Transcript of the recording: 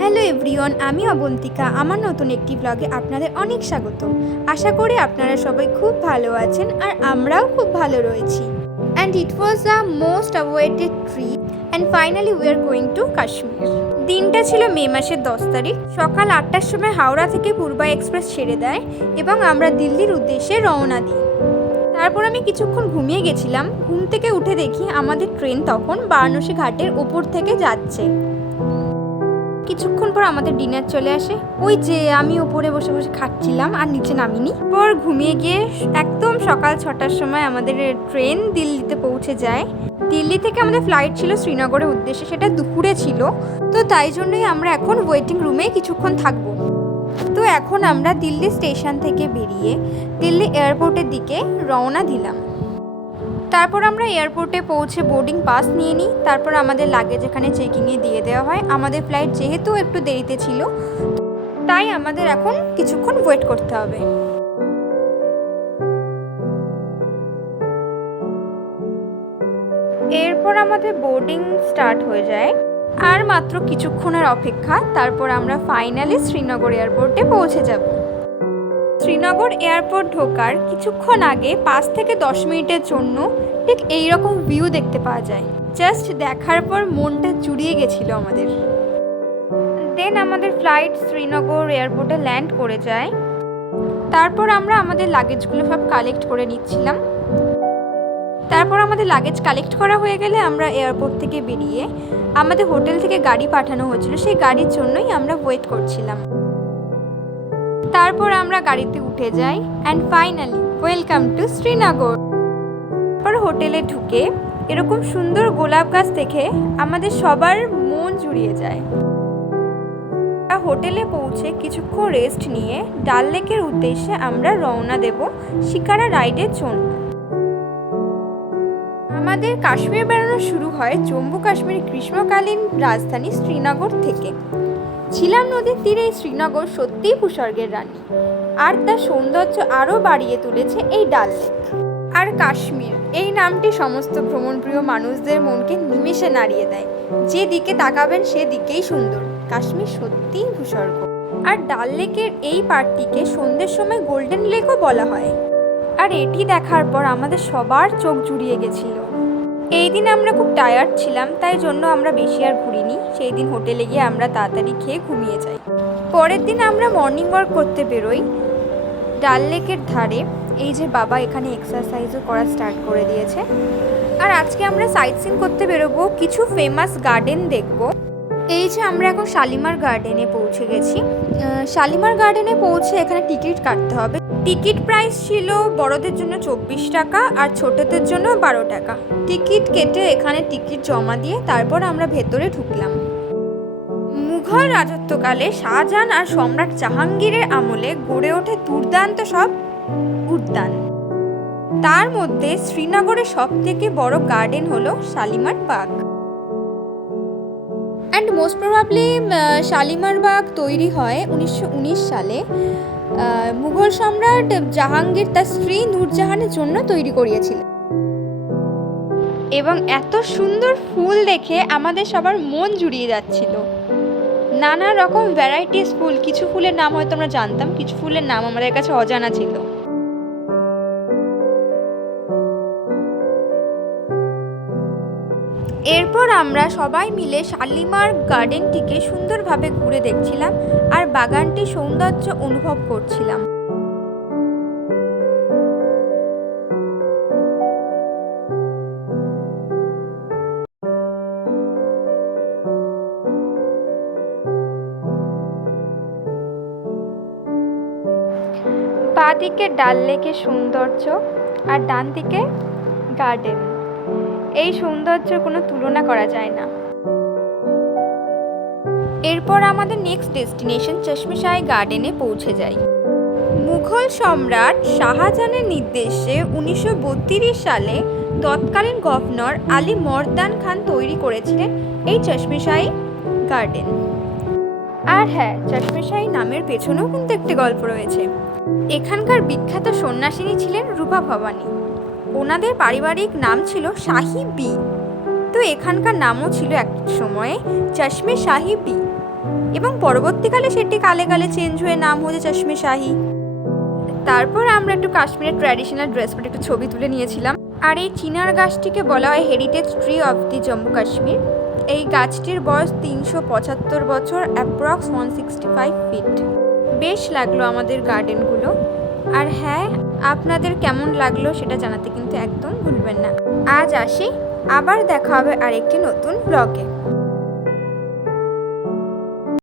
Hello everyone, আমি অবন্তিকা। আমার নতুন একটি ব্লগে আপনাদের অনেক স্বাগত। আশা করি আপনারা সবাই খুব ভালো আছেন আর আমরাও খুব ভালো রয়েছি। And it was a most awaited trip and finally we are going to Kashmir. দিনটা ছিল মে মাসের 10 তারিখ। সকাল 8টার সময় হাওড়া থেকে পূর্বা এক্সপ্রেস ছেড়ে দেয় এবং আমরা দিল্লির উদ্দেশ্যে রওনা দিই। তারপর আমি কিছুক্ষণ ঘুমিয়ে গেছিলাম। ঘুম থেকে উঠে দেখি আমাদের ট্রেন তখন বারাণসী ঘাটের ওপর থেকে যাচ্ছে। কিছুক্ষণ পর আমাদের ডিনার চলে আসে। ওই যে আমি ওপরে বসে বসে খাচ্ছিলাম আর নিচে নামিনি। পর ঘুমিয়ে গিয়ে একদম সকাল 6টার সময় আমাদের ট্রেন দিল্লিতে পৌঁছে যায়। দিল্লি থেকে আমাদের ফ্লাইট ছিল শ্রীনগরের উদ্দেশ্যে, সেটা দুপুরে ছিল। তো তাই জন্যই আমরা এখন ওয়েটিং রুমে কিছুক্ষণ থাকবো। তো এখন আমরা দিল্লি স্টেশন থেকে বেরিয়ে দিল্লি এয়ারপোর্টের দিকে রওনা দিলাম। তারপর আমরা এয়ারপোর্টে পৌঁছে বোর্ডিং পাস নিয়ে নিই। তারপর আমাদের লাগেজ এখানে চেকিংয়ে দিয়ে দেওয়া হয়। আমাদের ফ্লাইট যেহেতু একটু দেরিতে ছিল, তাই আমাদের এখন কিছুক্ষণ ওয়েট করতে হবে। এরপর আমাদের বোর্ডিং স্টার্ট হয়ে যায়। আর মাত্র কিছুক্ষণের অপেক্ষা, তারপর আমরা ফাইনালি শ্রীনগর এয়ারপোর্টে পৌঁছে যাব। শ্রীনগর এয়ারপোর্ট ঢোকার কিছুক্ষণ আগে 5 থেকে 10 মিনিটের জন্য ঠিক এইরকম ভিউ দেখতে পাওয়া যায়। জাস্ট দেখার পর মনটা জুড়িয়ে গেছিল আমাদের। দেন আমাদের ফ্লাইট শ্রীনগর এয়ারপোর্টে ল্যান্ড করে যায়। তারপর আমরা আমাদের লাগেজগুলো সব কালেক্ট করে নিচ্ছিলাম। তারপর আমাদের লাগেজ কালেক্ট করা হয়ে গেলে আমরা এয়ারপোর্ট থেকে বেরিয়ে আমাদের হোটেল থেকে গাড়ি পাঠানো হয়েছিল, সেই গাড়ির জন্যই আমরা ওয়েট করছিলাম। তারপর আমরা গাড়িতে উঠে যাই and finally welcome to Srinagar. তারপর হোটেলে ঢুকে এরকম সুন্দর গোলাপ গাছ দেখে আমাদের সবার মন জুড়িয়ে যায়। হোটেলে পৌঁছে কিছুক্ষণ রেস্ট নিয়ে ডাল লেকের উদ্দেশ্যে আমরা রওনা দেব শিকারা রাইডের জন্য। আমাদের কাশ্মীর বেড়ানো শুরু হয় জম্মু কাশ্মীরের গ্রীষ্মকালীন রাজধানী শ্রীনগর থেকে। ঝিলাম নদীর তীরে শ্রীনগর সত্যিই ভূস্বর্গের রানী, আর তার সৌন্দর্য আরও বাড়িয়ে তুলেছে এই ডাল লেক। আর কাশ্মীর এই নামটি সমস্ত ভ্রমণপ্রিয় মানুষদের মনকে নিমেষে নাড়িয়ে দেয়। যেদিকে তাকাবেন সেদিকেই সুন্দর। কাশ্মীর সত্যিই ভূস্বর্গ। আর ডাল লেকের এই পার্টটিকে সন্ধ্যের সময় গোল্ডেন লেকও বলা হয়। আর এটি দেখার পর আমাদের সবার চোখ জুড়িয়ে গেছিল। এই দিন আমরা খুব টায়ার্ড ছিলাম, তাই জন্য আমরা বেশি আর ঘুরিনি। সেই দিন হোটেলে গিয়ে আমরা তাড়াতাড়ি খেয়ে ঘুমিয়ে যাই। পরের দিন আমরা মর্নিং ওয়াক করতে বেরোই ডাল লেকের ধারে। এই যে বাবা এখানে এক্সারসাইজও করা স্টার্ট করে দিয়েছে। আর আজকে আমরা সাইট সিন করতে বেরোবো, কিছু ফেমাস গার্ডেন দেখবো। এই যে আমরা এখন শালিমার গার্ডেনে পৌঁছে গেছি। শালিমার গার্ডেনে পৌঁছে এখানে টিকিট কাটতে হবে। টিকিট প্রাইস ছিল বড়দের জন্য 24 টাকা আর ছোটদের জন্য 12 টাকা। টিকিট কেটে এখানে টিকিট জমা দিয়ে তারপর আমরা ভেতরে ঢুকলাম। মুঘল রাজত্বকালে শাহজাহান আর সম্রাট জাহাঙ্গীরের আমলে গড়ে ওঠে দুর্দান্ত সব উদ্যান। তার মধ্যে শ্রীনগরের সবথেকে বড় গার্ডেন হলো Shalimar Bagh. And most probably Shalimar Bagh তৈরি হয় 1919 সালে। মুঘল সম্রাট জাহাঙ্গীর তার স্ত্রী নূরজাহানের জন্য তৈরি করিয়েছিলেন। এবং এত সুন্দর ফুল দেখে আমাদের সবার মন জুড়িয়ে যাচ্ছিল। নানা রকম ভ্যারাইটিস ফুল, কিছু ফুলের নাম হয়তো আমরা জানতাম, কিছু ফুলের নাম আমাদের কাছে অজানা ছিল। এরপর আমরা সবাই মিলে শালিমার গার্ডেনটিকে সুন্দরভাবে ঘুরে দেখছিলাম আর বাগানটির সৌন্দর্য অনুভব করছিলাম। বাঁদিকে ডাল লেকের সৌন্দর্য আর ডান দিকে গার্ডেন। এই সৌন্দর্যের কোনো তুলনা করা যায় না। এরপর আমাদের নেক্সট ডেস্টিনেশন চশমেশাহী গার্ডেনে পৌঁছে যাই। মুঘল সম্রাট শাহজাহানের নির্দেশে 1932 সালে তৎকালীন গভর্নর আলী মর্দান খান তৈরি করেছিলেন এই চশমেশাহী গার্ডেন। আর হ্যাঁ, চশমেশাহী নামের পেছনেও কিন্তু একটি গল্প রয়েছে। এখানকার বিখ্যাত সন্ন্যাসিনী ছিলেন রূপা ভবানী। ওনাদের পারিবারিক নাম ছিল শাহী বি। তো এখানকার নামও ছিল এক সময়ে চশমে শাহী বি। এবং পরবর্তীকালে সেটি কালে কালে চেঞ্জ হয়ে নাম হয়েছে চশমে শাহি। তারপর আমরা একটু কাশ্মীরের ট্র্যাডিশনাল ড্রেস পরে একটু ছবি তুলে নিয়েছিলাম। আর এই চিনার গাছটিকে বলা হয় heritage tree of the Jammu Kashmir. এই গাছটির বয়স 375 বছর, অ্যাপ্রক্স 165 ফিট। বেশ লাগলো আমাদের গার্ডেনগুলো। আর হ্যাঁ, আপনাদের কেমন লাগলো সেটা জানাতে কিন্তু একদম ভুলবেন না। আজ আসি, আবার দেখা হবে আরেকটি নতুন ব্লগে।